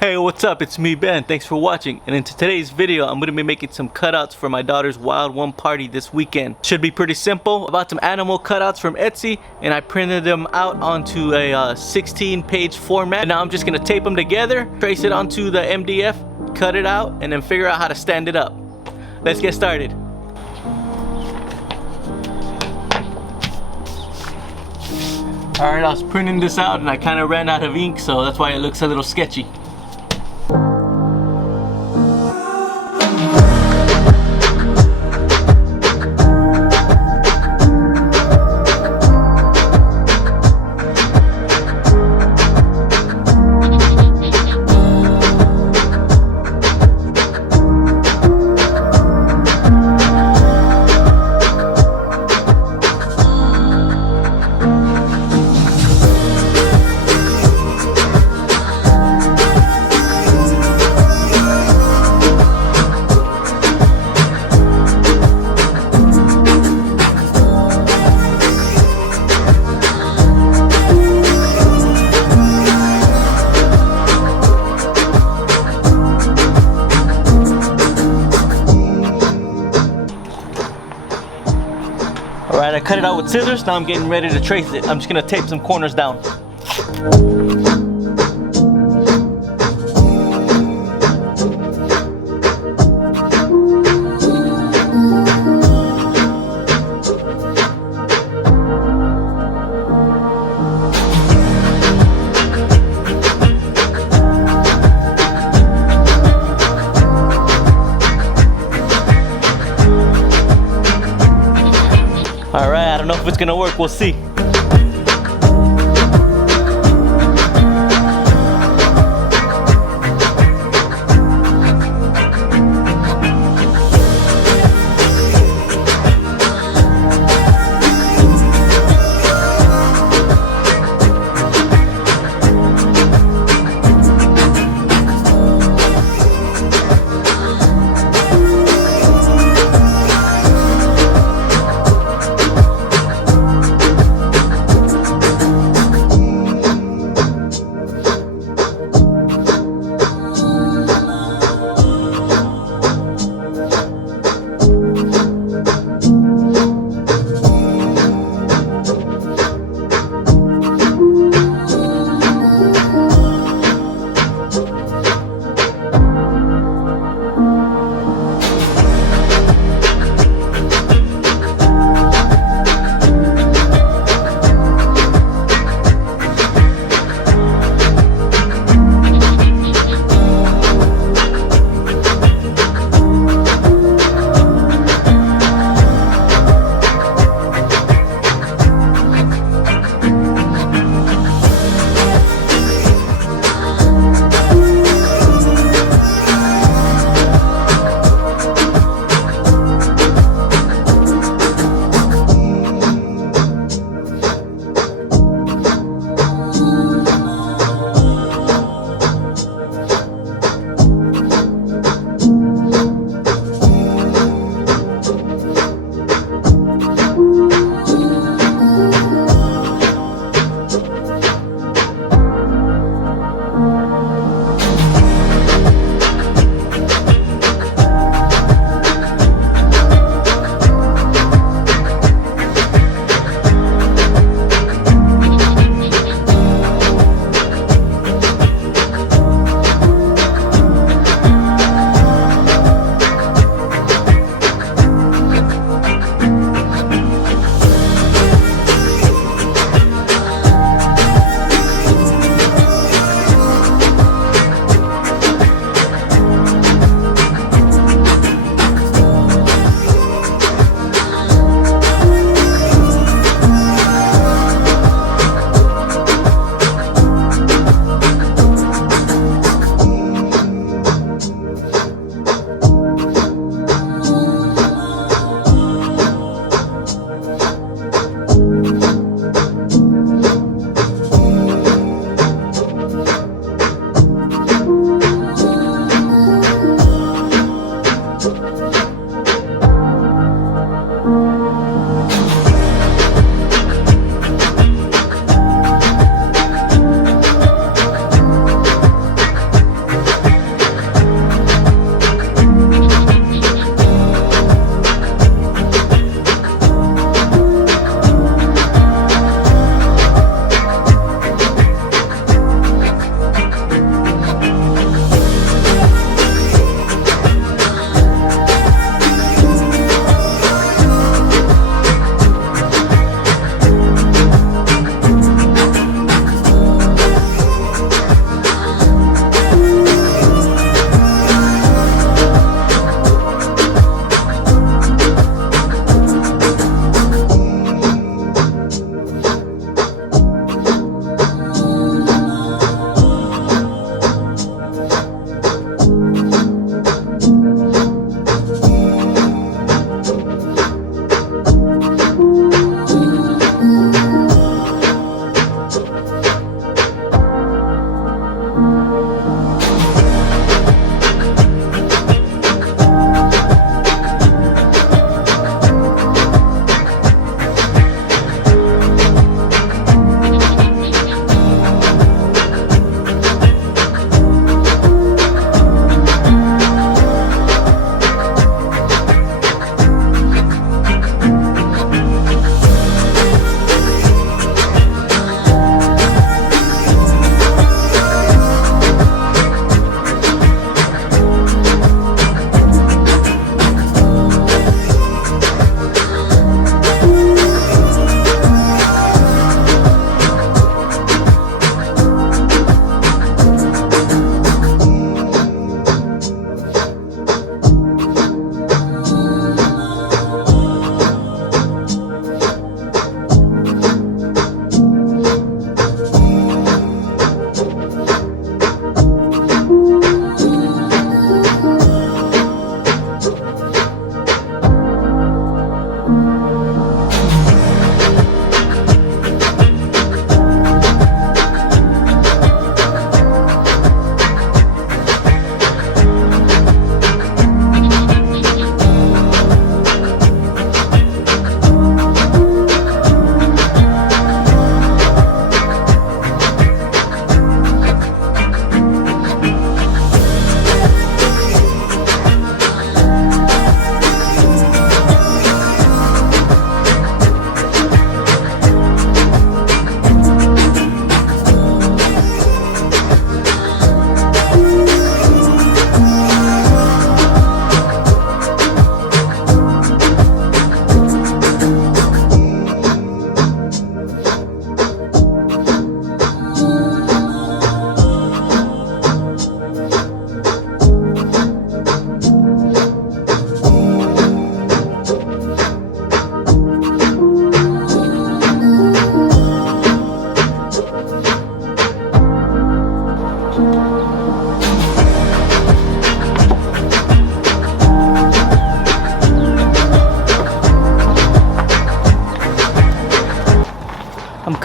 Hey, what's up? It's me, Ben. Thanks for watching. And in today's video, I'm going to be making some cutouts for my daughter's Wild 1 party this weekend. Should be pretty simple. I bought some animal cutouts from Etsy and I printed them out onto a 16-page format. And now I'm just going to tape them together, trace it onto the MDF, cut it out, and then figure out how to stand it up. Let's get started. Alright, I was printing this out and I kind of ran out of ink, so that's why it looks a little sketchy. Alright, I cut it out with scissors. Now I'm getting ready to trace it. I'm just gonna tape some corners down. Alright, I don't know if it's gonna work, we'll see.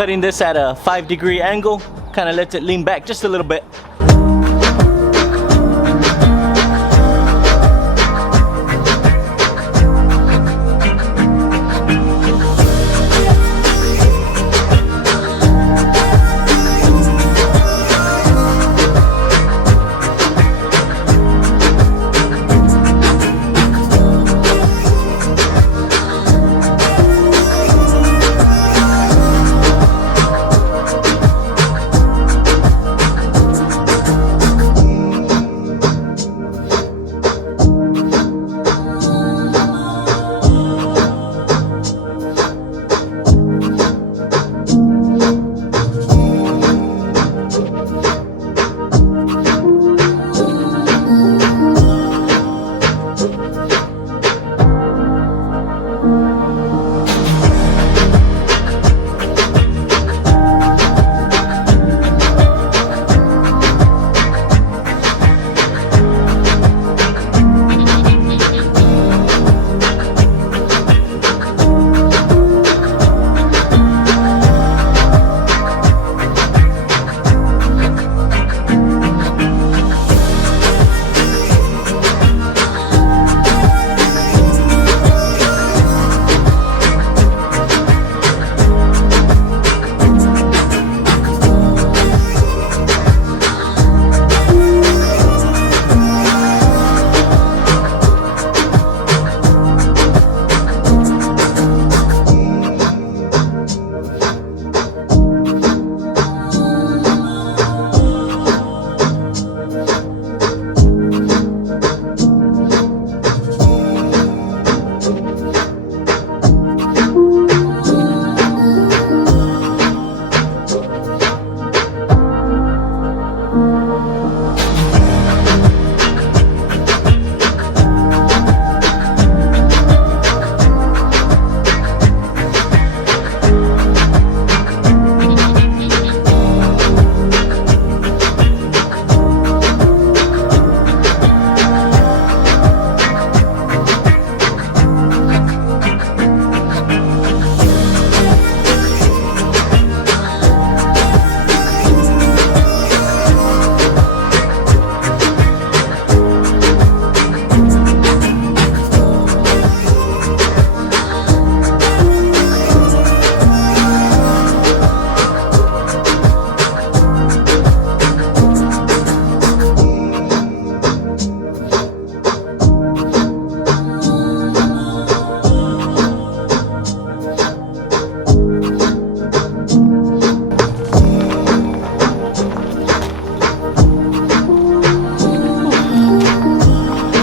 cutting this at a 5-degree angle, kind of lets it lean back just a little bit.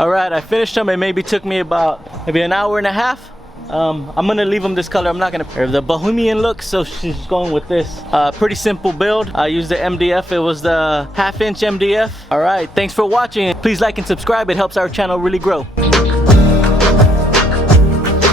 Alright, I finished them. It maybe took me about maybe an hour and a half. I'm gonna leave them this color. I'm not gonna the Bohemian look, so she's going with this. Pretty simple build. I used the MDF. It was the 1/2 inch MDF. Alright, thanks for watching. Please like and subscribe. It helps our channel really grow.